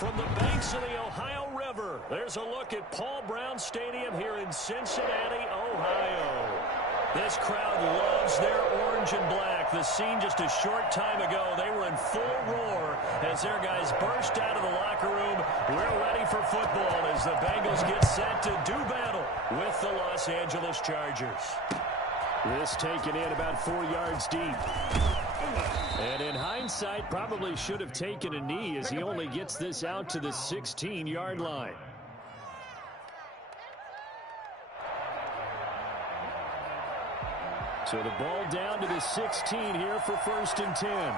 From the banks of the Ohio River, there's a look at Paul Brown Stadium here in Cincinnati, Ohio. This crowd loves their orange and black. The scene just a short time ago, they were in full roar as their guys burst out of the locker room. We're ready for football as the Bengals get set to do battle with the Los Angeles Chargers. This taken in about 4 yards deep. And in hindsight, probably should have taken a knee as he only gets this out to the 16-yard line. So the ball down to the 16 here for 1st and 10.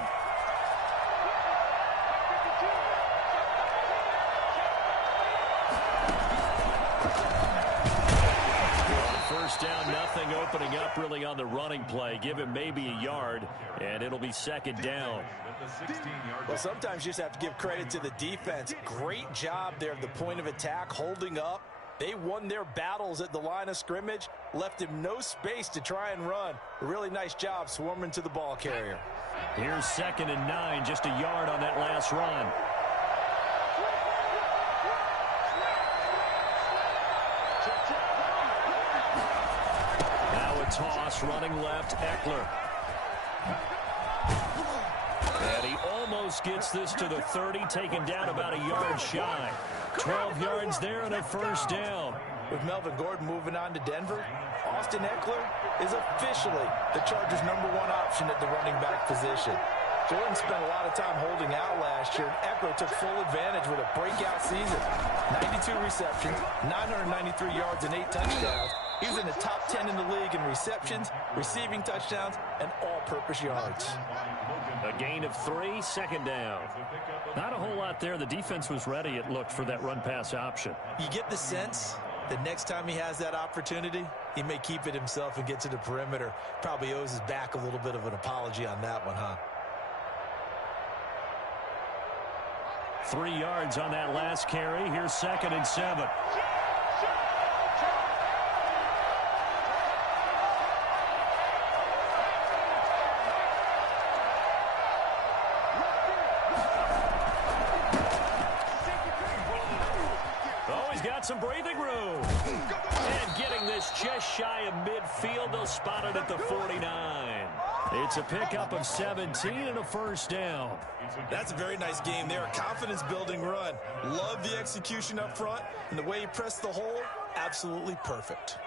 First down, nothing opening up really on the running play. Give him maybe a yard, and it'll be 2nd down. Well, sometimes you just have to give credit to the defense. Great job there at the point of attack, holding up. They won their battles at the line of scrimmage, left him no space to try and run. A really nice job swarming to the ball carrier. Here's 2nd and 9, just a yard on that last run. Toss running left, Eckler. And he almost gets this to the 30, taken down about a yard shy. 12 yards there and a 1st down. With Melvin Gordon moving on to Denver, Austin Eckler is officially the Chargers' #1 option at the running back position. Gordon spent a lot of time holding out last year, and Eckler took full advantage with a breakout season. 92 receptions, 993 yards, and 8 touchdowns. He was in the top 10 in the league in receptions, receiving touchdowns, and all-purpose yards. A gain of 3, 2nd down. Not a whole lot there. The defense was ready, it looked, for that run-pass option. You get the sense that next time he has that opportunity, he may keep it himself and get to the perimeter. Probably owes his back a little bit of an apology on that one, huh? 3 yards on that last carry. Here's 2nd and 7. Some breathing room. And getting this just shy of midfield. They'll spot it at the 49. It's a pickup of 17 and a 1st down. That's a very nice game there. A confidence-building run. Love the execution up front. And the way he pressed the hole, absolutely perfect.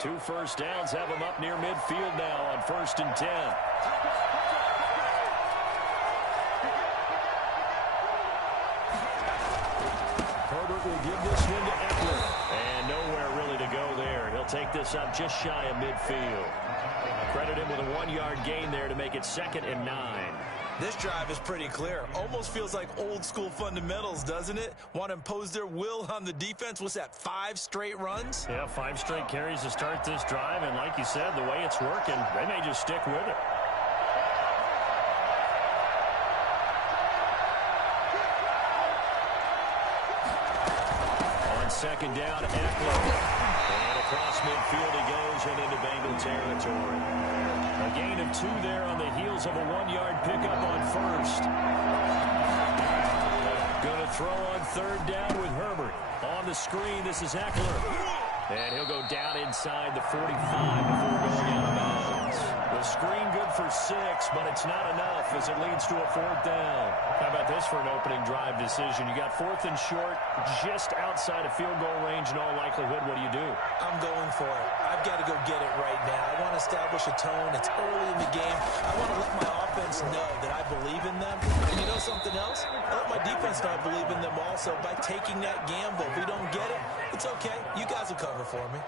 Two 1st downs have him up near midfield now on 1st and 10. Herbert will give this one to Eckler. And nowhere really to go there. He'll take this up just shy of midfield. Credit him with a 1-yard gain there to make it 2nd and 9. This drive is pretty clear. Almost feels like old-school fundamentals, doesn't it? Want to impose their will on the defense. What's that, 5 straight runs? Yeah, 5 straight carries to start this drive. And like you said, the way it's working, they may just stick with it. On 2nd down, Eckler. And across midfield he goes and into Bengal territory. A gain of 2 there on the heels of a 1-yard pickup on 1st. Going to throw on 3rd down with Herbert. On the screen, this is Eckler. And he'll go down inside the 45 before going out of bounds. The screen good for 6, but it's not enough as it leads to a 4th down. How about this for an opening drive decision? You got 4th and short, just outside of field goal range in all likelihood. What do you do? I'm going for it. I've got to go get it right now. I want to establish a tone. It's early in the game. I want to let my offense know that I believe in them. And you know something else? I let my defense know I believe in them also by taking that gamble. If we don't get it, it's okay. You guys will cover for me.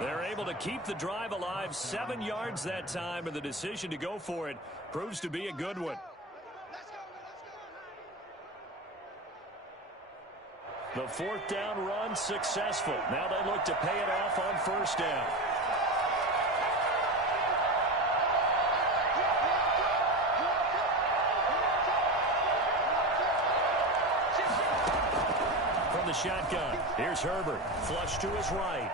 They're able to keep the drive alive. 7 yards that time, and the decision to go for it proves to be a good one. The 4th down run successful. Now they look to pay it off on 1st down. From the shotgun, here's Herbert. Flush to his right.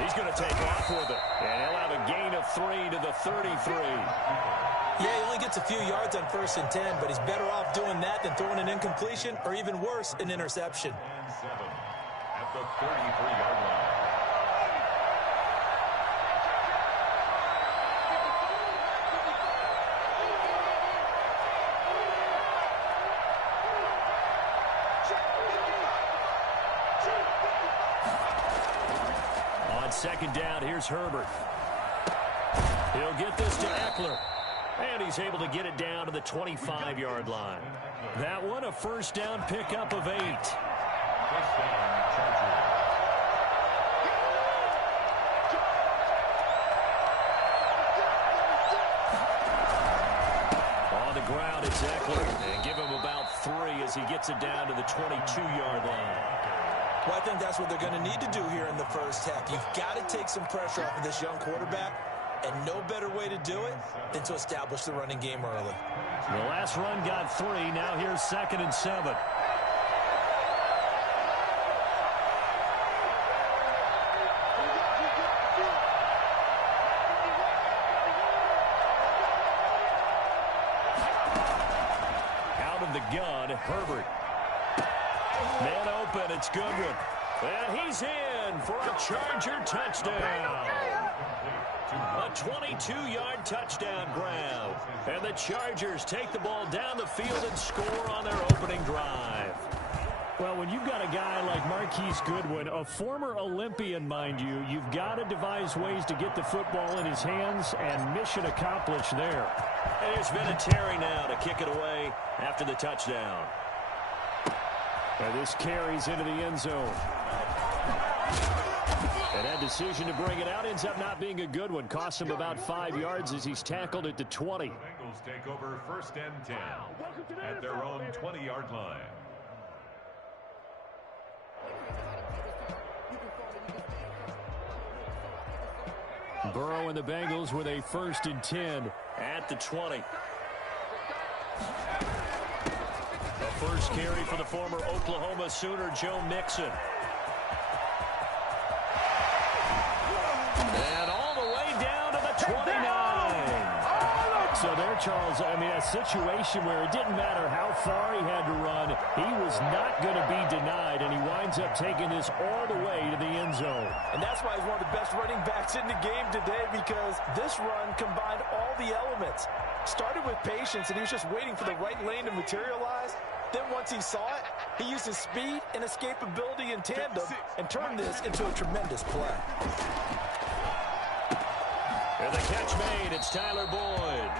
He's going to take off with it. And he'll have a gain of 3 to the 33. Yeah, he only gets a few yards on 1st and 10, but he's better off doing that than throwing an incompletion or even worse, an interception. And 7 at the 33-yard line. On 2nd down, here's Herbert. He'll get this to Eckler. And he's able to get it down to the 25-yard line. That one, a 1st down pickup of 8. On the ground, it's Eckler. And give him about 3 as he gets it down to the 22-yard line. Well, I think that's what they're going to need to do here in the first half. You've got to take some pressure off of this young quarterback, and no better way to do it than to establish the running game early. The last run got 3. Now here's 2nd and 7. Out of the gun, Herbert. Man open, it's Goodwin. And he's in for a Charger touchdown. A 22-yard touchdown grab. And the Chargers take the ball down the field and score on their opening drive. Well, when you've got a guy like Marquise Goodwin, a former Olympian, mind you, you've got to devise ways to get the football in his hands, and mission accomplished there. And there's been a Terry now to kick it away after the touchdown. And this carries into the end zone. And that decision to bring it out ends up not being a good one. Costs him about 5 yards as he's tackled at the 20. Bengals take over 1st and 10 at their own 20-yard line. Burrow and the Bengals with a 1st and 10 at the 20. The first carry for the former Oklahoma Sooner, Joe Mixon. And all the way down to the 29. So there, Charles, I mean, a situation where it didn't matter how far he had to run, he was not going to be denied, and he winds up taking this all the way to the end zone. And that's why he's one of the best running backs in the game today, because this run combined all the elements. Started with patience, and he was just waiting for the right lane to materialize. Then once he saw it, he used his speed and escapability in tandem and turned this into a tremendous play. And the catch made, it's Tyler Boyd.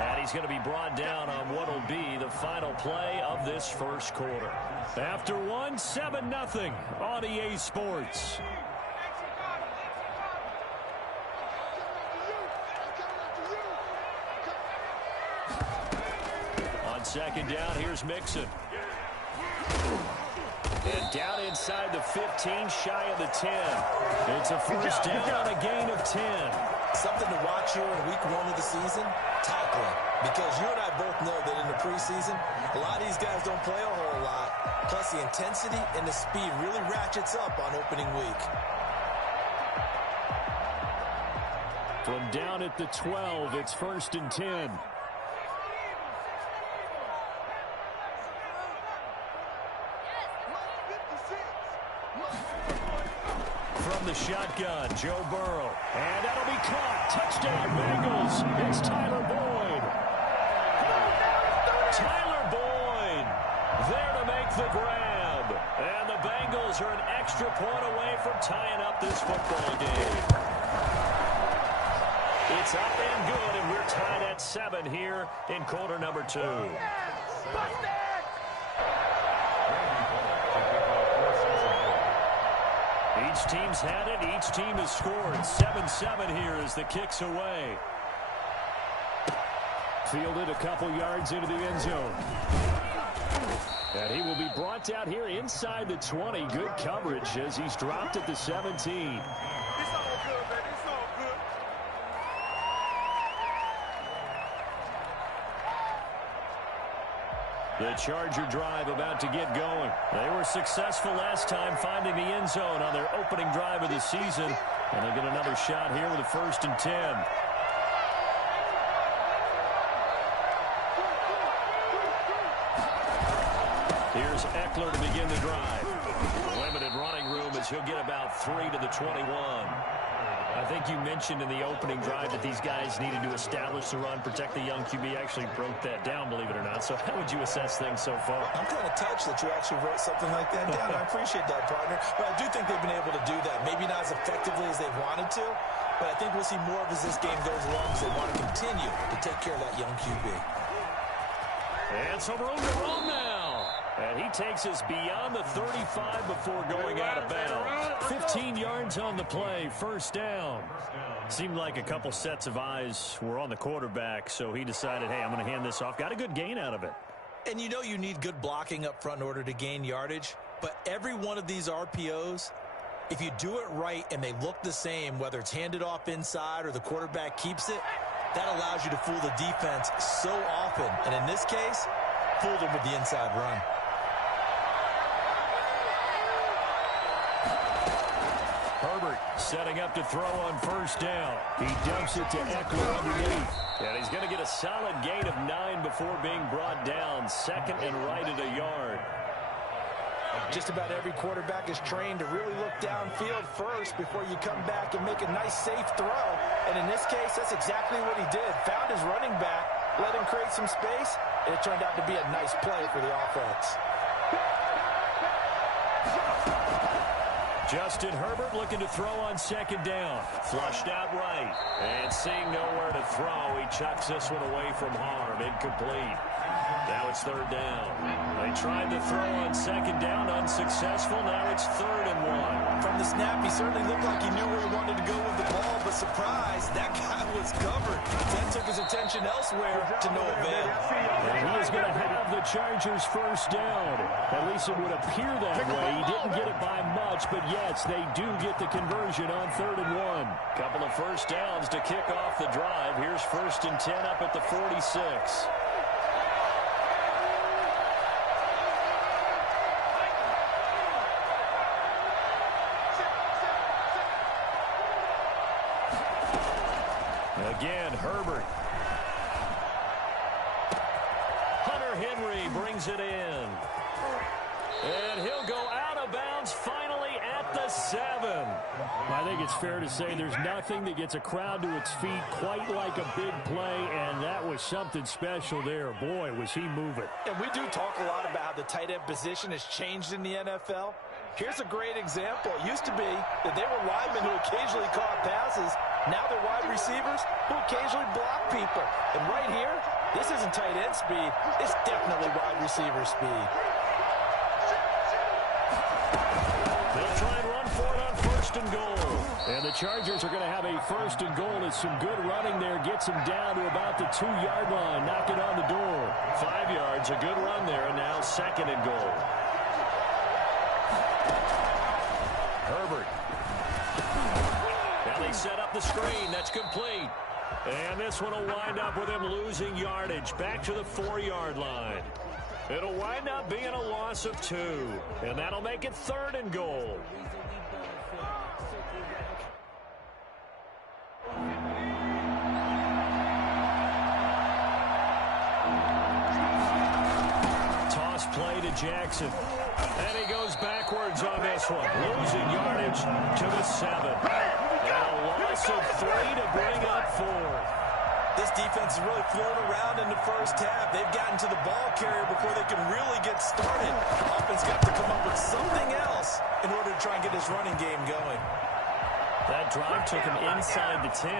And he's going to be brought down on what will be the final play of this first quarter. After one, 7-0 on EA Sports. On 2nd down, here's Mixon. And down inside the 15, shy of the 10. It's a 1st down on a gain of 10. Something to watch here in week 1 of the season, tackling. Because you and I both know that in the preseason, a lot of these guys don't play a whole lot. Plus the intensity and the speed really ratchets up on opening week. From down at the 12, it's 1st and 10. From the shotgun, Joe Burrow. And that'll be caught. Touchdown, Bengals. It's Tyler Boyd. Tyler Boyd there to make the grab. And the Bengals are an extra point away from tying up this football game. It's up and good, and we're tied at 7 here in quarter number 2. Each team's had it. Each team has scored. 7-7 here as the kick's away. Fielded a couple yards into the end zone. And he will be brought out here inside the 20. Good coverage as he's dropped at the 17. It's all good, man. It's all good. The Charger drive about to get going. They were successful last time finding the end zone on their opening drive of the season. And they'll get another shot here with a 1st and 10. Here's Eckler to begin the drive. Limited running room as he'll get about 3 to the 21. I think you mentioned in the opening drive that these guys needed to establish the run, protect the young QB. Actually broke that down, believe it or not. So how would you assess things so far? I'm kind of touched that you actually wrote something like that down. I appreciate that, partner. But I do think they've been able to do that. Maybe not as effectively as they've wanted to, but I think we'll see more of as this game goes along because they want to continue to take care of that young QB. And some room to run now. And he takes us beyond the 35 before going out of bounds. 15 yards on the play, 1st down. Seemed like a couple sets of eyes were on the quarterback, so he decided, hey, I'm going to hand this off. Got a good gain out of it. And you know you need good blocking up front in order to gain yardage, but every one of these RPOs, if you do it right and they look the same, whether it's handed off inside or the quarterback keeps it, that allows you to fool the defense so often. And in this case, fooled them with the inside run. Herbert setting up to throw on 1st down. He dumps it to Eckler underneath. And he's going to get a solid gain of 9 before being brought down. 2nd and right at a yard. Just about every quarterback is trained to really look downfield first before you come back and make a nice, safe throw. And in this case, that's exactly what he did. Found his running back, let him create some space, and it turned out to be a nice play for the offense. Justin Herbert looking to throw on 2nd down. Flushed out right. And seeing nowhere to throw, he chucks this one away from harm. Incomplete. Now it's 3rd down. They tried to throw on 2nd down, unsuccessful. Now it's 3rd and 1. From the snap, he certainly looked like he knew where he wanted to go with the ball, but surprise, that guy was covered. That took his attention elsewhere to no avail. And he is going to have the Chargers 1st down. At least it would appear that way. He didn't get it by much, but yes, they do get the conversion on 3rd and 1. Couple of 1st downs to kick off the drive. Here's 1st and 10 up at the 46. Again, Herbert. Hunter Henry brings it in. And he'll go out of bounds finally at the 7. I think it's fair to say there's nothing that gets a crowd to its feet quite like a big play, and that was something special there. Boy, was he moving. And we do talk a lot about how the tight end position has changed in the NFL. Here's a great example. It used to be that they were linemen who occasionally caught passes. Now they're wide receivers who occasionally block people. And right here, this isn't tight end speed. It's definitely wide receiver speed. They'll try and run for it on 1st and goal. And the Chargers are going to have a 1st and goal. It's some good running there. Gets him down to about the 2-yard line. Knock it on the door. 5 yards, a good run there. And now 2nd and goal. Herbert. Now they set up the screen. That's complete. And this one will wind up with him losing yardage. Back to the 4-yard line. It'll wind up being a loss of 2. And that'll make it 3rd and goal. Toss play to Jackson. And he goes backwards on this one. Losing yardage to the 7. And a loss of 3 to bring up 4. This defense is really flown around in the first half. They've gotten to the ball carrier before they can really get started. The offense got to come up with something else in order to try and get this running game going. That drive took him inside the 10.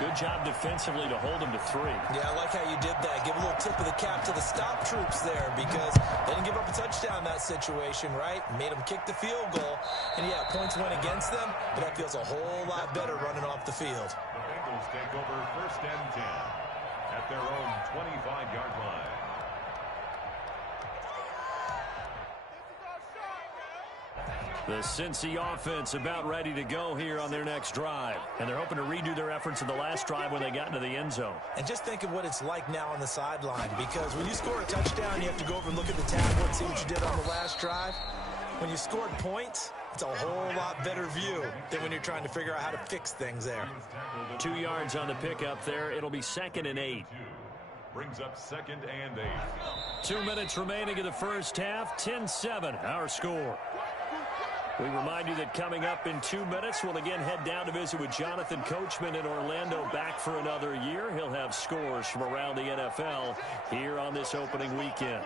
Good job defensively to hold him to 3. Yeah, I like how you did that. Give a little tip of the cap to the stop troops there because they didn't give up a touchdown in that situation, right? Made them kick the field goal. And, yeah, points went against them, but that feels a whole lot better running off the field. The Bengals take over 1st and 10 at their own 25-yard line. The Cincy offense about ready to go here on their next drive. And they're hoping to redo their efforts of the last drive when they got into the end zone. And just think of what it's like now on the sideline, because when you score a touchdown, you have to go over and look at the tablet and see what you did on the last drive. When you scored points, It's a whole lot better view than when you're trying to figure out how to fix things there. 2 yards on the pickup there. It'll be 2nd and 8. Brings up 2nd and 8. 2 minutes remaining in the first half. 10-7, our score. We remind you that coming up in 2 minutes, we'll again head down to visit with Jonathan Coachman in Orlando, back for another year. He'll have scores from around the NFL here on this opening weekend.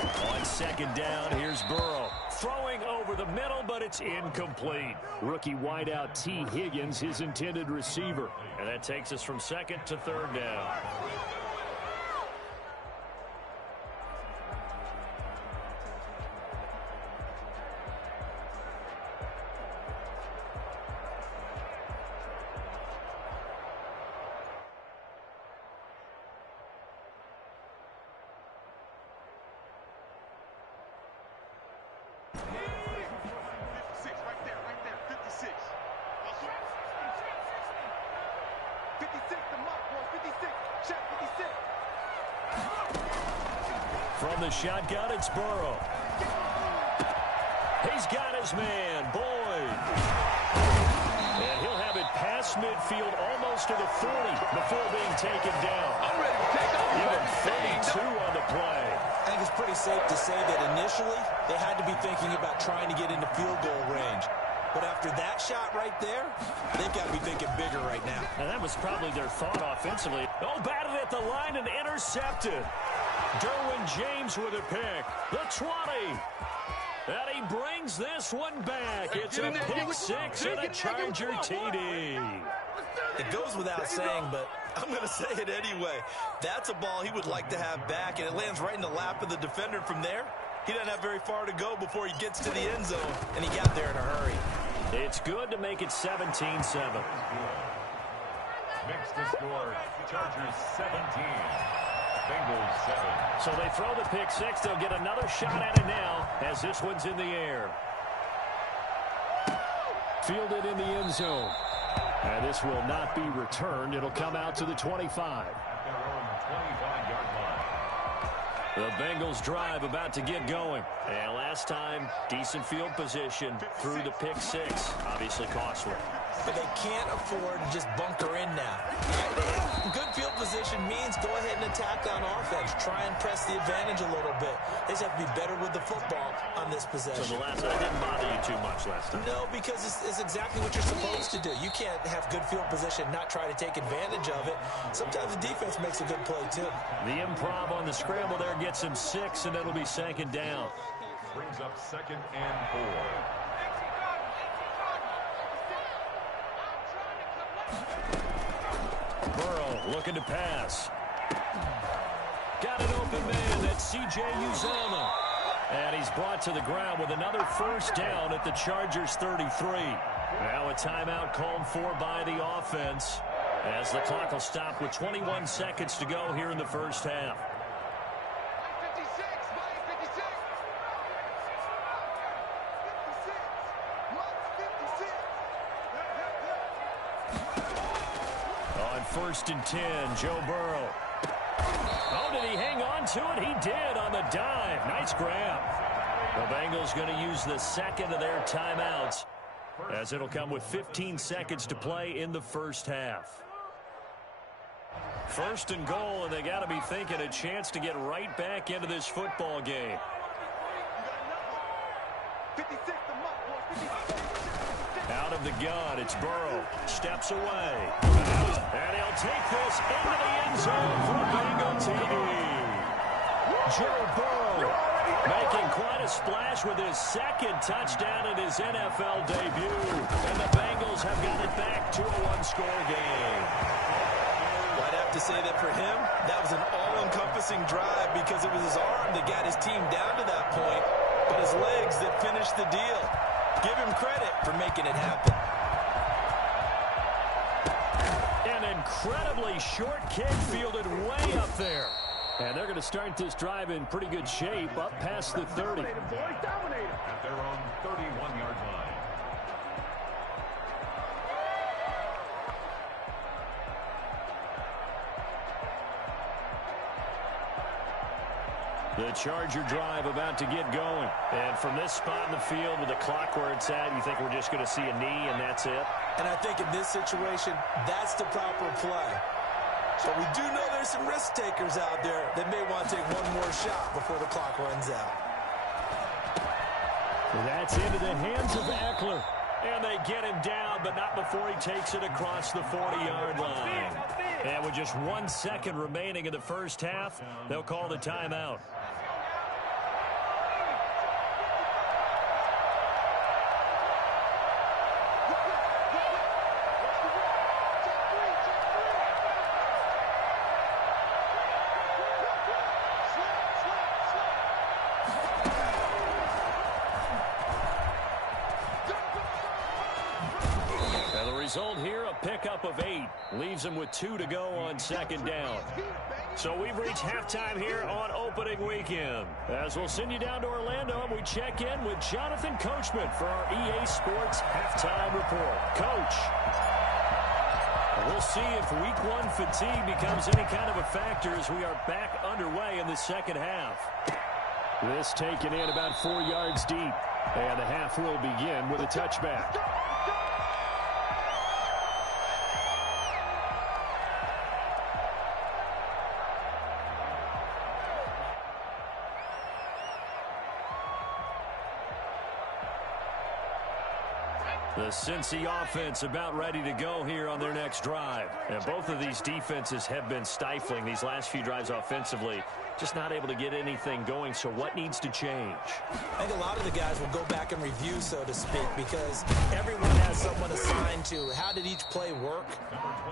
On 2nd down, here's Burrow. Throwing over the middle, but it's incomplete. Rookie wideout T. Higgins, his intended receiver. And that takes us from 2nd to 3rd down. From the shotgun, it's Burrow. He's got his man, Boyd. And he'll have it past midfield, almost to the 40, before being taken down. I'm ready to take off. Even 32 on the play. I think it's pretty safe to say that initially they had to be thinking about trying to get into field goal range. But after that shot right there, they've got to be thinking bigger right now. And that was probably their thought offensively. Oh, batted at the line and intercepted. Derwin James with a pick. The 20. And he brings this one back. It's a pick six and a Charger TD. It goes without saying, but I'm going to say it anyway. That's a ball he would like to have back, and it lands right in the lap of the defender from there. He doesn't have very far to go before he gets to the end zone, and he got there in a hurry. It's good to make it 17-7. Makes the score Chargers 17. Bengals 7. So they throw the pick six. They'll get another shot at it now as this one's in the air. Fielded in the end zone. And this will not be returned. It'll come out to the 25. At their own 25-yard line. The Bengals drive about to get going. And last time, decent field position through the pick six. Obviously costly. But they can't afford to just bunker in now. Good field position means go ahead and attack on offense. Try and press the advantage a little bit. They just have to be better with the football on this possession. So the last one didn't bother you too much last time. No, because it's exactly what you're supposed to do. You can't have good field position, not try to take advantage of it. Sometimes the defense makes a good play, too. The improv on the scramble there gets him 6, and it'll be 2nd down. Brings up 2nd and 4. Burrow looking to pass. Got an open man. That's C.J. Uzomah. And he's brought to the ground with another first down at the Chargers 33. Now a timeout called for by the offense as the clock will stop with 21 seconds to go here in the first half. On 1st and 10, Joe Burrow. Oh, did he hang on to it? He did on the dive. Nice grab. The Bengals going to use the second of their timeouts as it'll come with 15 seconds to play in the first half. 1st and goal, and they got to be thinking a chance to get right back into this football game. Out of the gun, it's Burrow. Steps away. And he'll take this into the end zone for a Bengal TD. Joe Burrow making quite a splash with his 2nd touchdown in his NFL debut. And the Bengals have got it back to a one-score game. Well, I'd have to say that for him, that was an all-encompassing drive because it was his arm that got his team down to that point, but his legs that finished the deal. Give him credit for making it happen. An incredibly short kick fielded way up there. And they're going to start this drive in pretty good shape up past the 30. At their own 31-yard line. The Charger drive about to get going. And from this spot in the field with the clock where it's at, you think we're just going to see a knee and that's it? And I think in this situation, that's the proper play. But we do know there's some risk takers out there that may want to take one more shot before the clock runs out. That's into the hands of Eckler. And they get him down, but not before he takes it across the 40-yard line. And with just 1 second remaining in the first half, they'll call the timeout. Result here, a pickup of 8. Leaves them with 2 to go on second down. So we've reached halftime here on opening weekend. As we'll send you down to Orlando, and we check in with Jonathan Coachman for our EA Sports Halftime Report. Coach, we'll see if Week 1 fatigue becomes any kind of a factor as we are back underway in the second half. This taken in about 4 yards deep. And the half will begin with a touchback. The Cincy offense about ready to go here on their next drive. And both of these defenses have been stifling these last few drives offensively. Just not able to get anything going, so what needs to change? I think a lot of the guys will go back and review, so to speak, because everyone has someone assigned to how did each play work.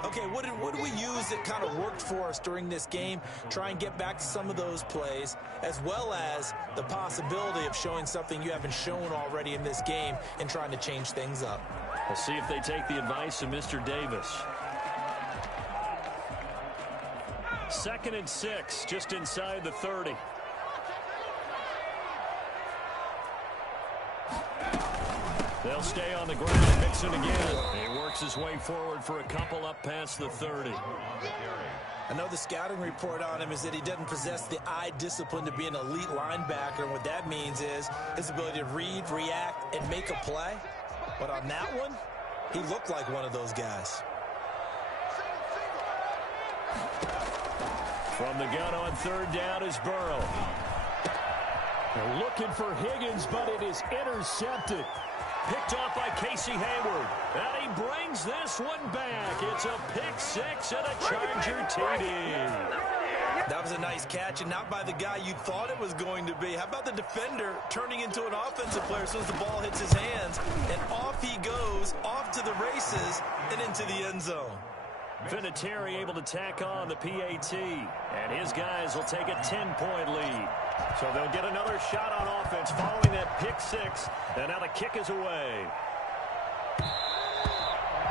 Okay, what did we use that kind of worked for us during this game? Try and get back to some of those plays, as well as the possibility of showing something you haven't shown already in this game and trying to change things up. We'll see if they take the advice of Mr. Davis. 2nd and 6, just inside the 30. They'll stay on the ground. Mixon again. He works his way forward for a couple up past the 30. I know the scouting report on him is that he doesn't possess the eye discipline to be an elite linebacker. And what that means is his ability to read, react, and make a play. But on that one, he looked like one of those guys. From the gun on 3rd down is Burrow. They're looking for Higgins, but it is intercepted. Picked off by Casey Hayward. And he brings this one back. It's a pick 6 and a Charger TD. That was a nice catch, and not by the guy you thought it was going to be. How about the defender turning into an offensive player as soon as the ball hits his hands? And off he goes, off to the races, and into the end zone. Vinatieri able to tack on the PAT, and his guys will take a 10-point lead. So they'll get another shot on offense following that pick 6, and now the kick is away.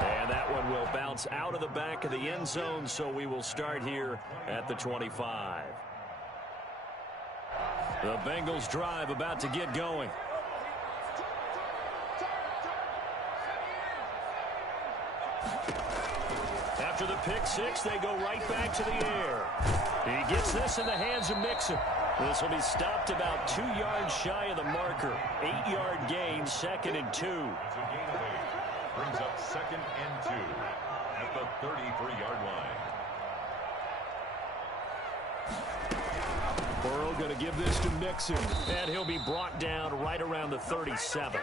And that one will bounce out of the back of the end zone, so we will start here at the 25. The Bengals drive about to get going. After the pick 6, they go right back to the air. He gets this in the hands of Mixon. This will be stopped about 2 yards shy of the marker. 8-yard gain, 2nd and 2. Brings up 2nd and 2 at the 33-yard line. Burrow going to give this to Mixon, and he'll be brought down right around the 37.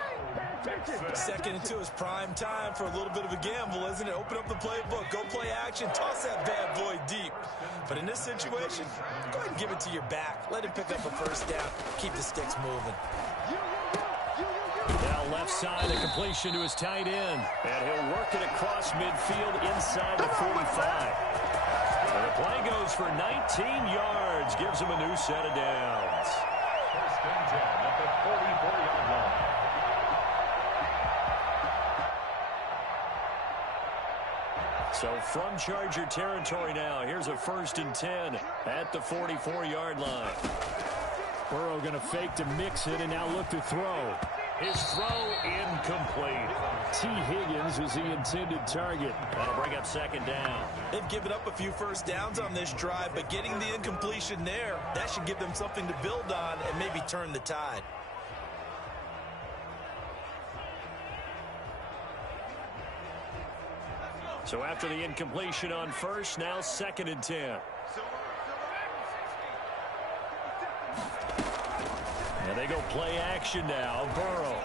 2nd and 2 is prime time for a little bit of a gamble, isn't it? Open up the playbook, go play action, toss that bad boy deep. But in this situation, go ahead and give it to your back. Let him pick up a first down. Keep the sticks moving. Now left side, a completion to his tight end. And he'll work it across midfield inside the 45. And the play goes for 19 yards. Gives him a new set of downs. 1st and 10 at the 44-yard line. So from Charger territory now, here's a 1st and 10 at the 44-yard line. Burrow going to fake to Mixon and now look to throw. His throw incomplete. T. Higgins was the intended target. That'll bring up second down. They've given up a few first downs on this drive, but getting the incompletion there, that should give them something to build on and maybe turn the tide. So after the incompletion on first, now 2nd and 10. And they go play action now. Burrow.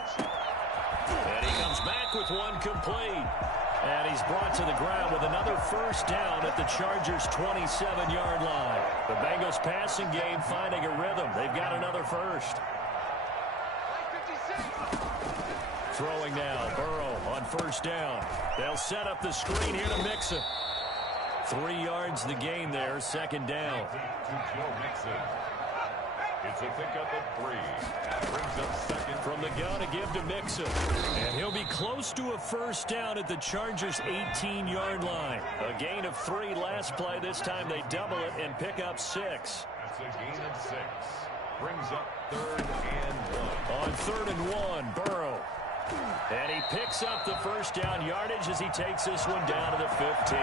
And he comes back with one complete. And he's brought to the ground with another first down at the Chargers' 27-yard line. The Bengals passing game finding a rhythm. They've got another first. Throwing now, Burrow on first down. They'll set up the screen here to Mixon. 3 yards the gain there, 2nd down. It's a pickup of 3. That brings up second. From the gun to give to Mixon. And he'll be close to a first down at the Chargers' 18-yard line. A gain of 3 last play. This time they double it and pick up 6. That's a gain of 6. Brings up 3rd and 1. On 3rd and 1, Burrow. And he picks up the first down yardage as he takes this one down to the 15.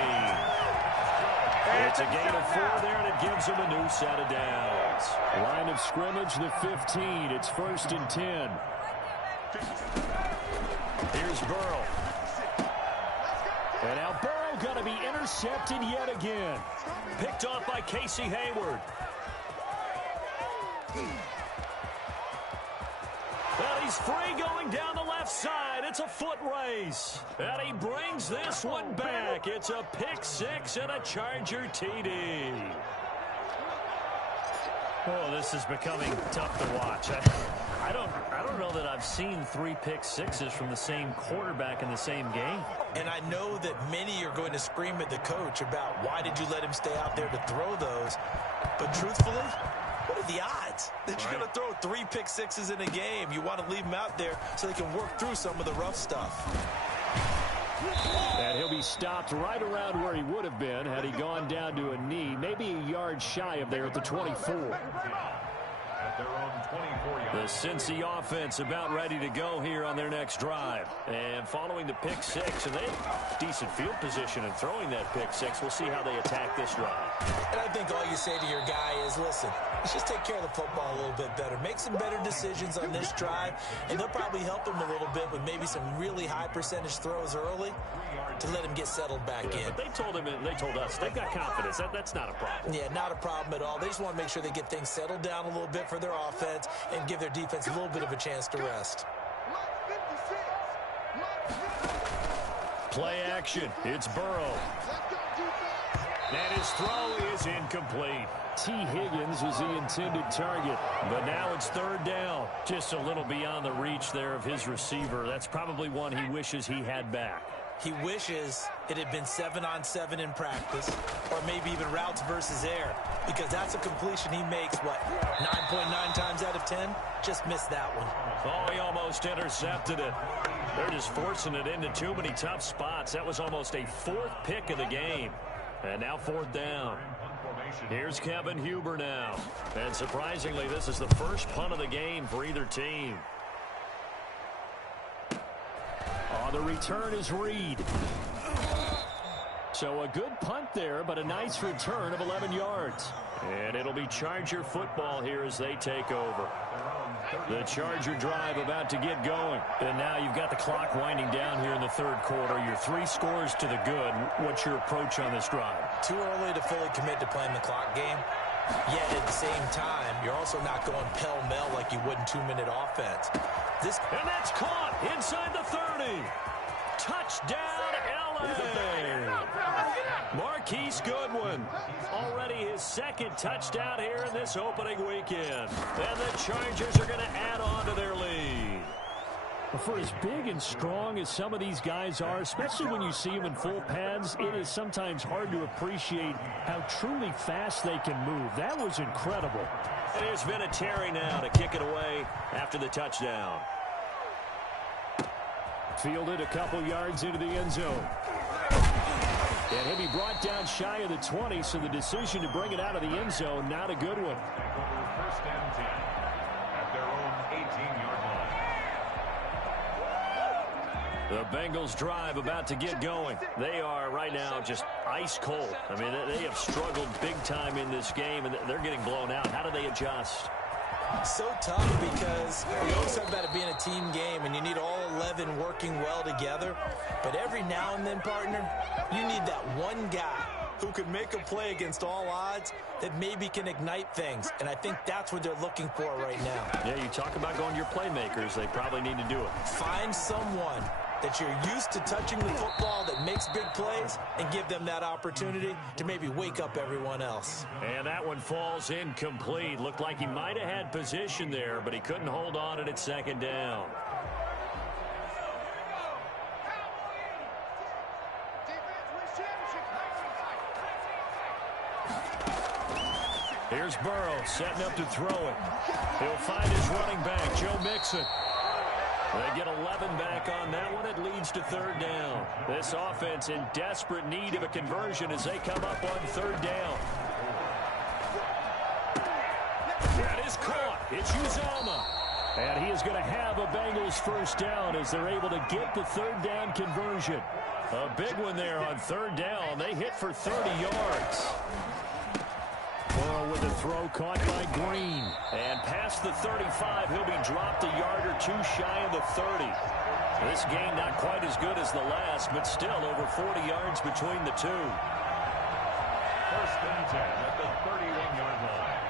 It's a gain of 4 there, and it gives him a new set of downs. Line of scrimmage, the 15. It's 1st and 10. Here's Burrow. And now Burrow going to be intercepted yet again. Picked off by Casey Hayward. And he's free going down the left side. It's a foot race. And he brings this one back. It's a pick 6 and a Charger TD. Oh, this is becoming tough to watch. I don't know that I've seen 3 pick 6s from the same quarterback in the same game. And I know that many are going to scream at the coach about why did you let him stay out there to throw those. But truthfully, what are the odds that you're going to throw 3 pick 6s in a game? You want to leave them out there so they can work through some of the rough stuff. And he'll be stopped right around where he would have been had he gone down to a knee, maybe a yard shy of there at the 24. At their own 24-yard. The Cincy offense about ready to go here on their next drive. And following the pick 6, and they have decent field position in throwing that pick 6. We'll see how they attack this drive. And I think all you say to your guy is, listen, let's just take care of the football a little bit better. Make some better decisions on this drive, and they'll probably help him a little bit with maybe some really high percentage throws early to let him get settled back in. But they told him, and they told us, they've got confidence. That's not a problem. Yeah, not a problem at all. They just want to make sure they get things settled down a little bit for their offense and give their defense a little bit of a chance to rest. Play action. It's Burrow. And his throw is incomplete. T. Higgins was the intended target. But now it's 3rd down. Just a little beyond the reach there of his receiver. That's probably one he wishes he had back. He wishes it had been 7-on-7 in practice, or maybe even routes versus air, because that's a completion he makes, what, 9.9 times out of 10? Just missed that one. Oh, he almost intercepted it. They're just forcing it into too many tough spots. That was almost a 4th pick of the game. And now 4th down. Here's Kevin Huber now. And surprisingly, this is the first punt of the game for either team. On the return is Reed. So a good punt there, but a nice return of 11 yards. And it'll be Charger football here as they take over. The Charger drive about to get going. And now you've got the clock winding down here in the 3rd quarter. You're 3 scores to the good. What's your approach on this drive? Too early to fully commit to playing the clock game. Yet at the same time, you're also not going pell-mell like you would in 2-minute offense. And that's caught inside the 30. Touchdown, L.A. Marquise Goodwin. Already his 2nd touchdown here in this opening weekend. And the Chargers are going to add on to their lead. For as big and strong as some of these guys are, especially when you see them in full pads, it is sometimes hard to appreciate how truly fast they can move. That was incredible. And here's Vinatieri now to kick it away after the touchdown. Fielded a couple yards into the end zone. And he'll be brought down shy of the 20, so the decision to bring it out of the end zone, not a good one. 1st and 10 at their own 18-yard line. The Bengals drive about to get going. They are right now just ice cold. I mean, they have struggled big time in this game, and they're getting blown out. How do they adjust? So tough because we always talk about it being a team game, and you need all 11 working well together. But every now and then, partner, you need that one guy who can make a play against all odds that maybe can ignite things. And I think that's what they're looking for right now. Yeah, you talk about going to your playmakers. They probably need to do it. Find someone that you're used to touching the football that makes big plays and give them that opportunity to maybe wake up everyone else. And that one falls incomplete. Looked like he might have had position there, but he couldn't hold on at second down. Here's Burrow setting up to throw it. He'll find his running back, Joe Mixon. They get 11 back on that one. It leads to third down. This offense in desperate need of a conversion as they come up on third down. That is caught. It's Uzomah. And he is going to have a Bengals first down as they're able to get the third down conversion. A big one there on third down. They hit for 30 yards. Burrow with a throw caught by Green. And past the 35, he'll be dropped a yard or two shy of the 30. This game not quite as good as the last, but still over 40 yards between the two. First and 10 at the 31-yard line.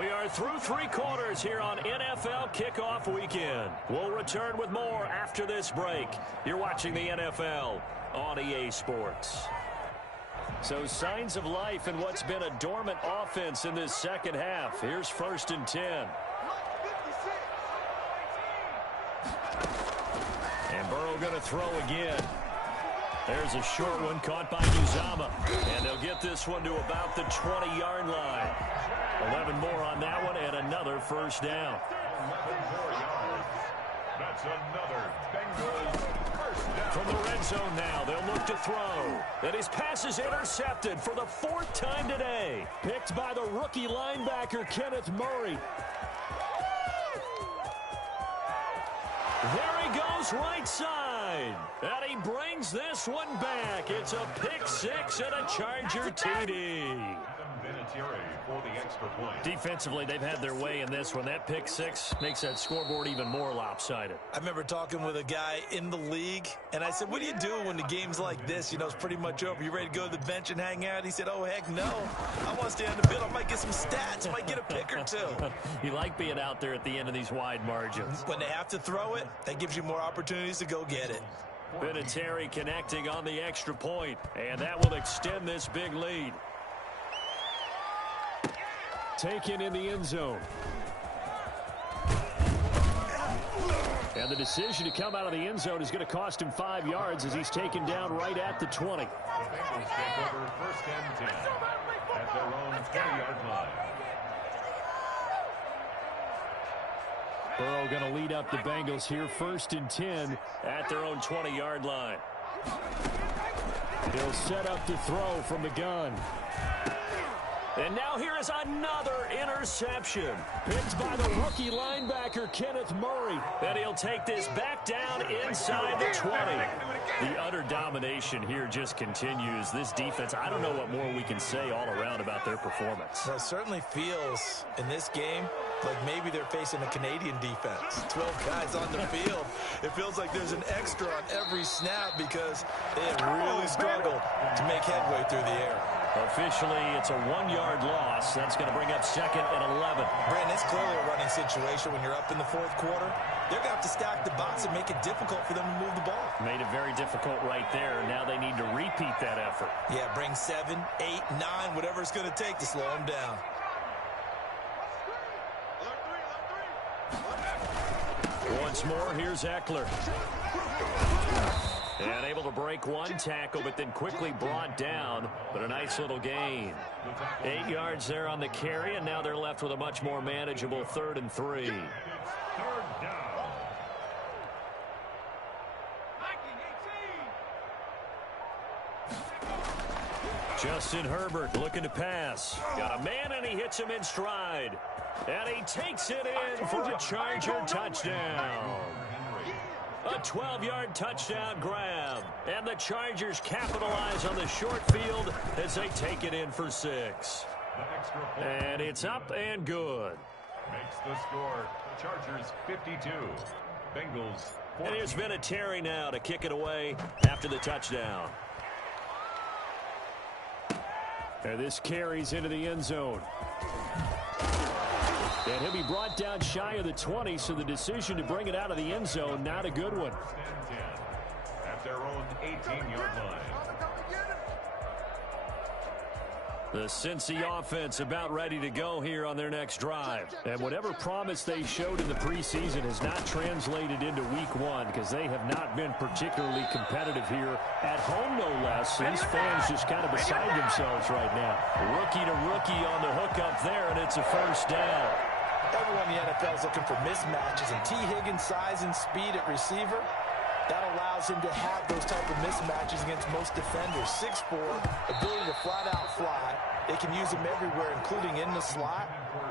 We are through three quarters here on NFL Kickoff Weekend. We'll return with more after this break. You're watching the NFL on EA Sports. So signs of life in what's been a dormant offense in this second half. Here's first and 10. And Burrow going to throw again. There's a short one caught by Uzomah. And they'll get this one to about the 20-yard line. 11 more on that one and another first down. 11 more yards. That's another Bengals first down. From the red zone now, they'll look to throw. And his pass is intercepted for the fourth time today. Picked by the rookie linebacker, Kenneth Murray. There he goes, right side. And he brings this one back. It's a pick six and a Charger TD. For the extra point. Defensively, they've had their way in this one. That pick six makes that scoreboard even more lopsided. I remember talking with a guy in the league, and I said, what do you do when the game's like this? You know, it's pretty much over. You ready to go to the bench and hang out? He said, oh, heck no. I want to stay on the field. I might get some stats. I might get a pick or two. You like being out there at the end of these wide margins. When they have to throw it, that gives you more opportunities to go get it. Vinatieri connecting on the extra point, and that will extend this big lead. Taken in the end zone. And the decision to come out of the end zone is going to cost him 5 yards as he's taken down right at the 20. The Bengals take over first and 10 at their own 20-yard line. Burrow going to lead up the Bengals here first and 10 at their own 20-yard line. He'll set up to throw from the gun. And now here is another interception. Picked by the rookie linebacker, Kenneth Murray. And he'll take this back down inside the 20. The utter domination here just continues. This defense, I don't know what more we can say all around about their performance. Well, it certainly feels in this game like maybe they're facing a Canadian defense. 12 guys on the field. It feels like there's an extra on every snap because they have really struggled to make headway through the air. Officially, it's a 1-yard loss. That's going to bring up second and 11. Brandon, it's clearly a running situation when you're up in the fourth quarter. They're going to have to stack the box and make it difficult for them to move the ball. Made it very difficult right there. Now they need to repeat that effort. Yeah, bring 7, 8, 9, whatever it's going to take to slow them down. Once more, here's Eckler. And able to break one tackle, but then quickly brought down. But a nice little gain. 8 yards there on the carry, and now they're left with a much more manageable 3rd and 3. Third down. Justin Herbert looking to pass. Got a man, and he hits him in stride. And he takes it in for a Charger touchdown. A 12-yard touchdown grab. And the Chargers capitalize on the short field as they take it in for 6. And it's up and good. Makes the score. Chargers 52. Bengals 14. And it's Vinatieri now to kick it away after the touchdown. And this carries into the end zone. And he'll be brought down shy of the 20, so the decision to bring it out of the end zone, not a good one. At their own 18-yard line. The Cincy offense about ready to go here on their next drive. And whatever promise they showed in the preseason has not translated into week 1 because they have not been particularly competitive here at home, no less. These fans just kind of beside themselves right now. Rookie to rookie on the hook up there, and it's a first down. Everyone in the NFL is looking for mismatches, and T. Higgins' size and speed at receiver, that allows him to have those type of mismatches against most defenders. 6'4", ability to flat-out fly. They can use him everywhere, including in the slot.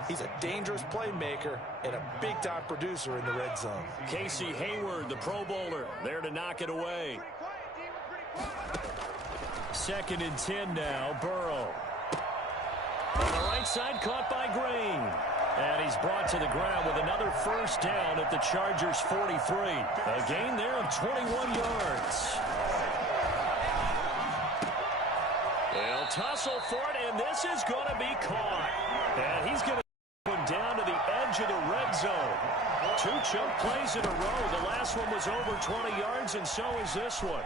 He's a dangerous playmaker and a big-time producer in the red zone. Casey Hayward, the Pro Bowler, there to knock it away. 2nd and 10 now, Burrow. On the right side, caught by Green. And he's brought to the ground with another first down at the Chargers' 43. A gain there of 21 yards. They'll tussle for it, and this is going to be caught. And he's going to put him down to the edge of the red zone. 2 choke plays in a row. The last one was over 20 yards, and so is this one.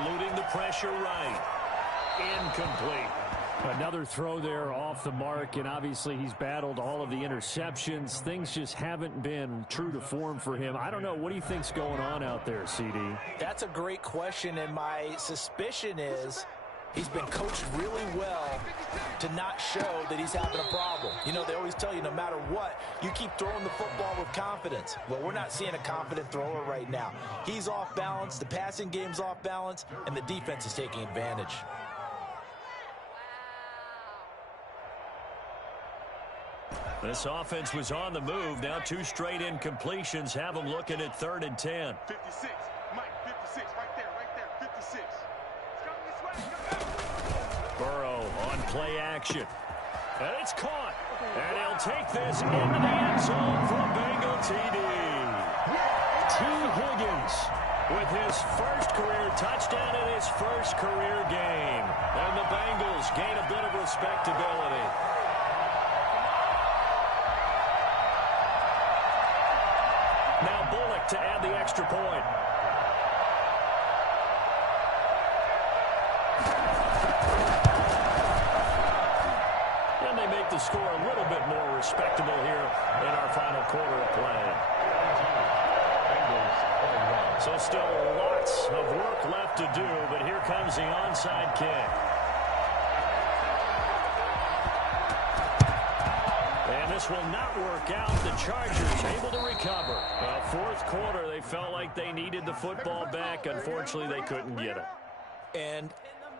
Eluding the pressure right. Incomplete. Another throw there off the mark, and obviously he's battled all of the interceptions. Things just haven't been true to form for him. I don't know. What do you think's going on out there, CD? That's a great question, and my suspicion is he's been coached really well to not show that he's having a problem. You know, they always tell you no matter what, you keep throwing the football with confidence. Well, we're not seeing a confident thrower right now. He's off balance, the passing game's off balance, and the defense is taking advantage. This offense was on the move. Now 2 straight incompletions have them looking at 3rd and 10. 56. Mike, 56. Right there. 56. Burrow on play action. And it's caught. And he'll take this into the end zone for a Bengal TD. T. Higgins with his first career touchdown in his first career game. And the Bengals gain a bit of respectability. Now Bullock to add the extra point. And they make the score a little bit more respectable here in our final quarter of play. So still lots of work left to do, but here comes the onside kick. And this will not work out. The Chargers able to recover. Well, 4th quarter, they felt like they needed the football back. Unfortunately, they couldn't get it. And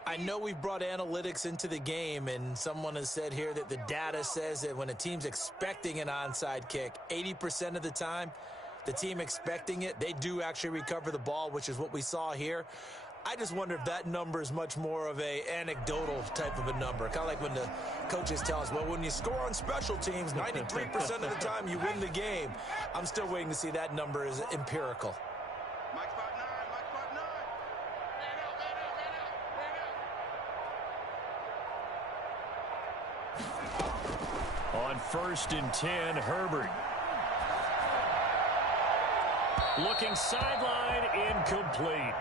I know we've brought analytics into the game, and someone has said here that the data says that when a team's expecting an onside kick, 80% of the time, the team expecting it, they do actually recover the ball, which is what we saw here. I just wonder if that number is much more of a anecdotal type of a number. Kind of like when the coaches tell us, well, when you score on special teams, 93% of the time you win the game. I'm still waiting to see that number is empirical. Mike 5'9", Mike 5'9". On 1st and 10, Herbert. Looking sideline, incomplete.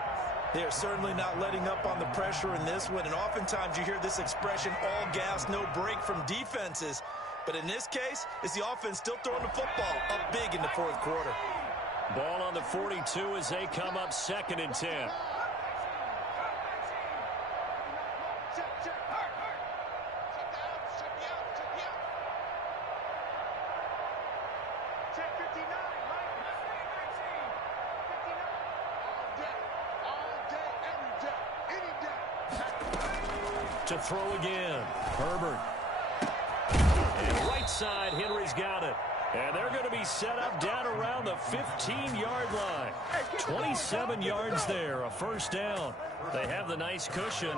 They are certainly not letting up on the pressure in this one, and oftentimes you hear this expression, all gas, no break from defenses. But in this case, it's the offense still throwing the football up big in the 4th quarter. Ball on the 42 as they come up 2nd and 10. To throw again. Herbert. And right side, Henry's got it. And they're going to be set up down around the 15-yard line. 27 yards there, a first down. They have the nice cushion.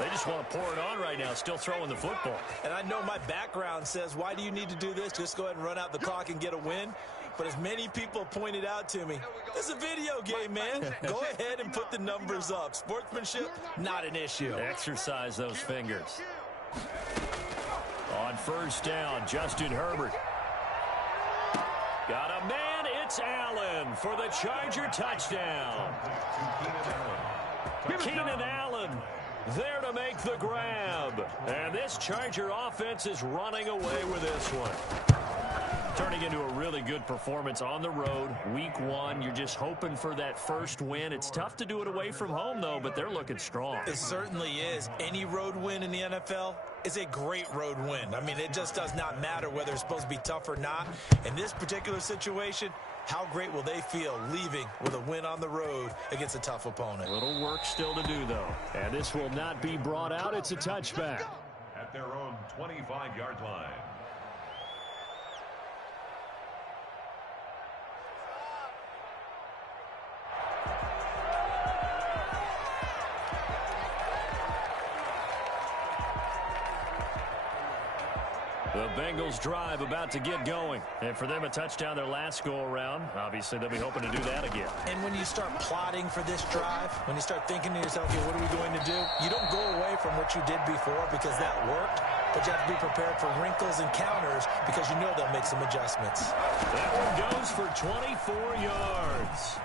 They just want to pour it on right now, still throwing the football. And I know my background says, why do you need to do this? Just go ahead and run out the clock and get a win. But as many people pointed out to me, it's a video game, man. Go ahead and put the numbers up. Sportsmanship, not an issue. Exercise those fingers. On first down, Justin Herbert. Got a man, it's Allen for the Charger touchdown. Keenan Allen there to make the grab. And this Charger offense is running away with this one. Turning into a really good performance on the road. Week 1, you're just hoping for that first win. It's tough to do it away from home, though, but they're looking strong. It certainly is. Any road win in the NFL is a great road win. I mean, it just does not matter whether it's supposed to be tough or not. In this particular situation, how great will they feel leaving with a win on the road against a tough opponent? Little work still to do, though. And this will not be brought out. It's a touchback. At their own 25-yard line. The Bengals drive about to get going. And for them, a touchdown their last go-around. Obviously, they'll be hoping to do that again. And when you start plotting for this drive, when you start thinking to yourself, okay, what are we going to do? You don't go away from what you did before because that worked. But you have to be prepared for wrinkles and counters because you know they'll make some adjustments. That one goes for 24 yards.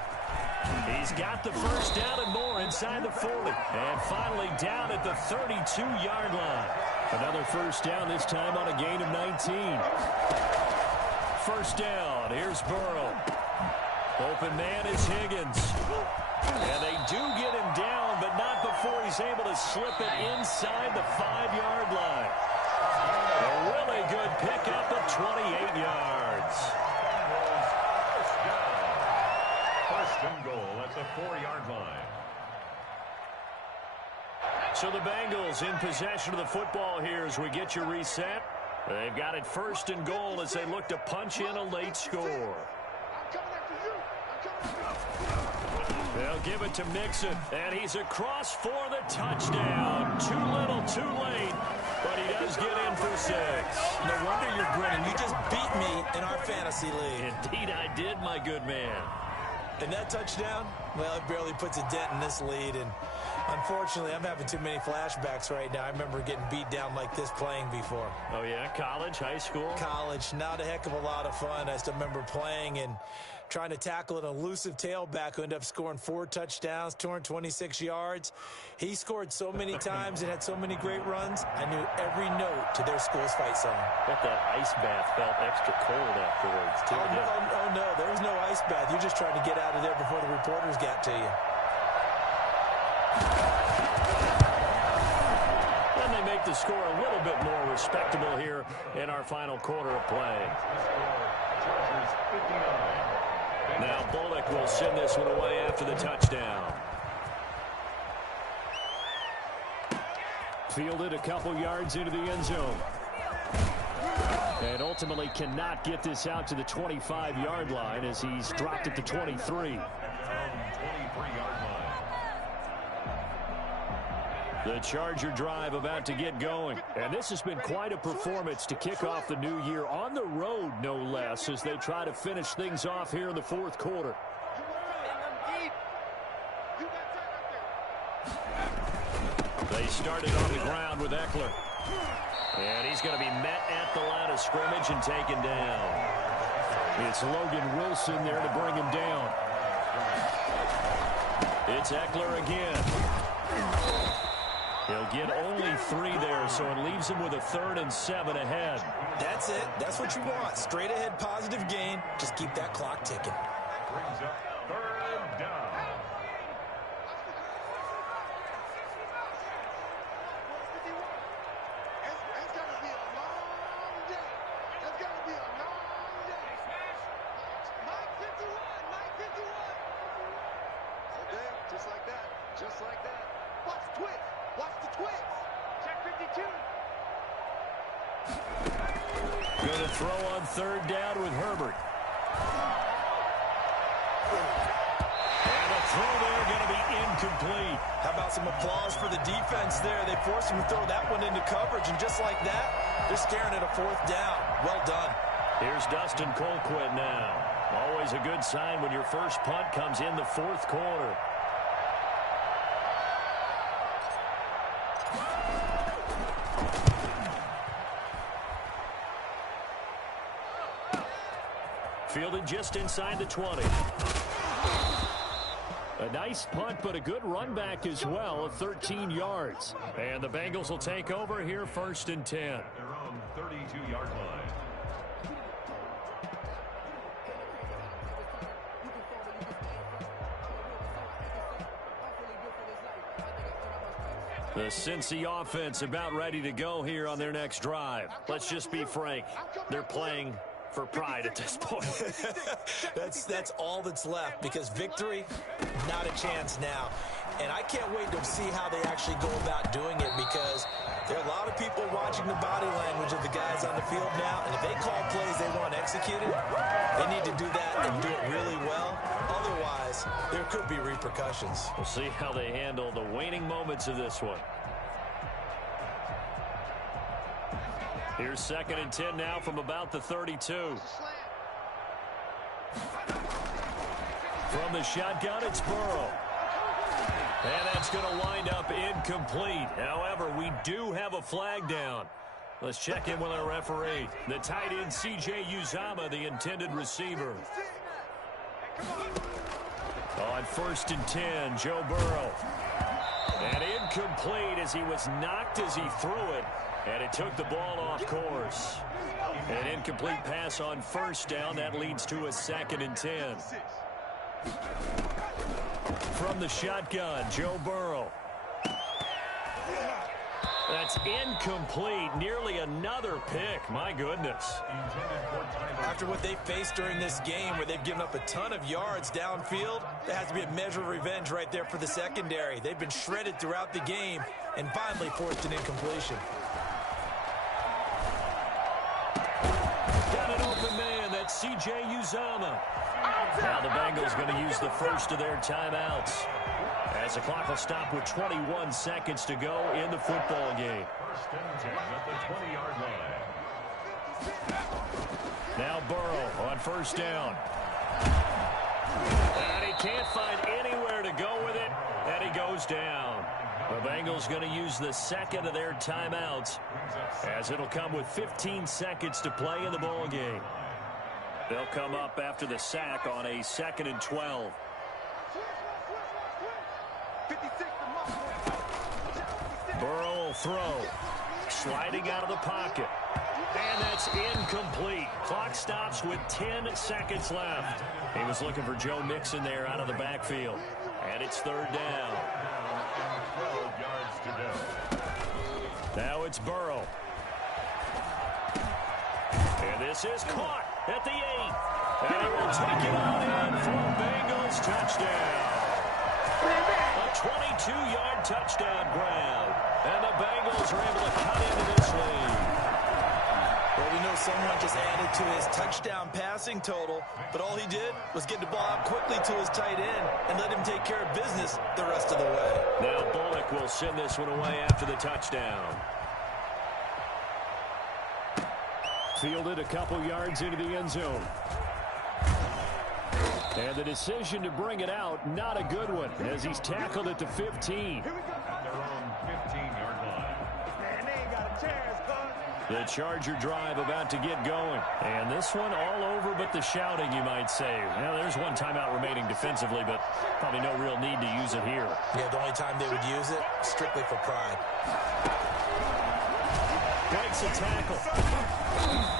He's got the first down and more inside the 40. And finally down at the 32-yard line. Another first down, this time on a gain of 19. First down, here's Burrow. Open man is Higgins. And they do get him down, but not before he's able to slip it inside the 5-yard line. A really good pickup of 28 yards. First and goal at the 4-yard line. So the Bengals in possession of the football here as we get you reset. They've got it first and goal as they look to punch in a late score. They'll give it to Mixon, and he's across for the touchdown. Too little, too late, but he does get in for 6. No wonder you're grinning. You just beat me in our fantasy league. Indeed I did, my good man. And that touchdown, well, it barely puts a dent in this lead. And unfortunately, I'm having too many flashbacks right now. I remember getting beat down like this playing before. Oh, yeah? College, high school? College, not a heck of a lot of fun. I still remember playing and trying to tackle an elusive tailback who ended up scoring 4 touchdowns, 226 yards. He scored so many times and had so many great runs, I knew every note to their school's fight song. Bet that ice bath felt extra cold afterwards, too. Oh, no, there was no ice bath. You're just trying to get out of there before the reporters got to you. Then they make the score a little bit more respectable here in our final quarter of play. Chargers 59. Now Bullock will send this one away after the touchdown. Fielded a couple yards into the end zone. And ultimately cannot get this out to the 25-yard line as he's dropped at the 23. 23-yard line. The Charger drive about to get going. And this has been quite a performance to kick off the new year on the road, no less, as they try to finish things off here in the fourth quarter. They started on the ground with Eckler. And he's going to be met at the line of scrimmage and taken down. It's Logan Wilson there to bring him down. It's Eckler again. He'll get only 3 there, so it leaves him with a 3rd and 7 ahead. That's it. That's what you want. Straight ahead positive gain. Just keep that clock ticking. Brings up 3rd down. It's got to be a long day. It's got to be a long day. Mike 51, Mike 51. Okay, just like that. Just like that. Watch the twist. Watch the twist. Going to throw on third down with Herbert. And a throw there going to be incomplete. How about some applause for the defense there? They forced him to throw that one into coverage, and just like that, they're staring at a fourth down. Well done. Here's Dustin Colquitt now. Always a good sign when your first punt comes in the fourth quarter. Fielded just inside the 20. A nice punt, but a good run back as well of 13 yards. And the Bengals will take over here, 1st and 10. Their own 32-yard line. The Cincy offense about ready to go here on their next drive. Let's just be frank. They're playing for pride at this point. That's all that's left, because victory, not a chance now. And I can't wait to see how they actually go about doing it, because there are a lot of people watching the body language of the guys on the field now, and if they call plays they want executed, they need to do that and do it really well. Otherwise, there could be repercussions. We'll see how they handle the waning moments of this one. Here's 2nd and 10 now from about the 32. From the shotgun, it's Burrow. And that's going to wind up incomplete. However, we do have a flag down. Let's check in with our referee. The tight end, C.J. Uzomah, the intended receiver. On 1st and 10, Joe Burrow. And incomplete as he was knocked as he threw it. And it took the ball off course. An incomplete pass on 1st down. That leads to a 2nd and 10. From the shotgun, Joe Burrow. That's incomplete. Nearly another pick. My goodness. After what they faced during this game, where they've given up a ton of yards downfield, there has to be a measure of revenge right there for the secondary. They've been shredded throughout the game and finally forced an incompletion. Got an open man. That's C.J. Uzomah. Now the Bengals going to use the first of their timeouts, as the clock will stop with 21 seconds to go in the football game. 1st and 10 at the 20-yard line. Now Burrow on 1st down. And he can't find anywhere to go with it, and he goes down. The Bengals going to use the 2nd of their timeouts, as it'll come with 15 seconds to play in the ball game. They'll come up after the sack on a 2nd and 12. Burrow will throw. Sliding out of the pocket. And that's incomplete. Clock stops with 10 seconds left. He was looking for Joe Mixon there out of the backfield. And it's 3rd down. 12 yards to go. Now it's Burrow. And this is caught at the 8. And he will take it on in for a Bengals touchdown. A 22-yard touchdown grab. And the Bengals are able to cut into this lead. Well, we know someone just added to his touchdown passing total, but all he did was get the ball out quickly to his tight end and let him take care of business the rest of the way. Now Bullock will send this one away after the touchdown. Fielded a couple yards into the end zone. And the decision to bring it out, not a good one, as he's tackled at the 15. At their own 15-yard line. Man, they ain't got a chance, bud. The Charger drive about to get going. And this one all over but the shouting, you might say. Now, there's one timeout remaining defensively, but probably no real need to use it here. Yeah, the only time they would use it, strictly for pride. Breaks a tackle.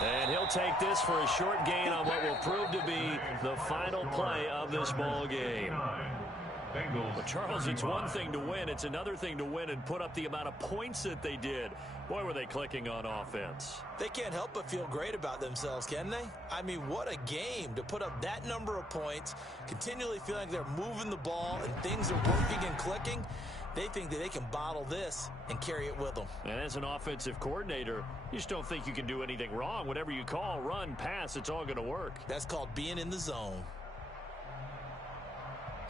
And he'll take this for a short gain on what will prove to be the final play of this ball game. But Charles, it's one thing to win. It's another thing to win and put up the amount of points that they did. Boy, were they clicking on offense. They can't help but feel great about themselves, can they? I mean, what a game to put up that number of points, continually feeling like they're moving the ball and things are working and clicking. They think that they can bottle this and carry it with them. And as an offensive coordinator, you just don't think you can do anything wrong. Whatever you call, run, pass, it's all going to work. That's called being in the zone.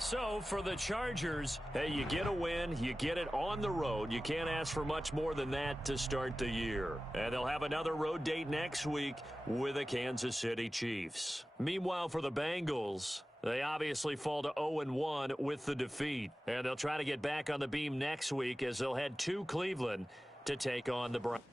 So for the Chargers, hey, you get a win, you get it on the road. You can't ask for much more than that to start the year. And they'll have another road date next week with the Kansas City Chiefs. Meanwhile, for the Bengals, they obviously fall to 0-1 with the defeat. And they'll try to get back on the beam next week as they'll head to Cleveland to take on the Browns.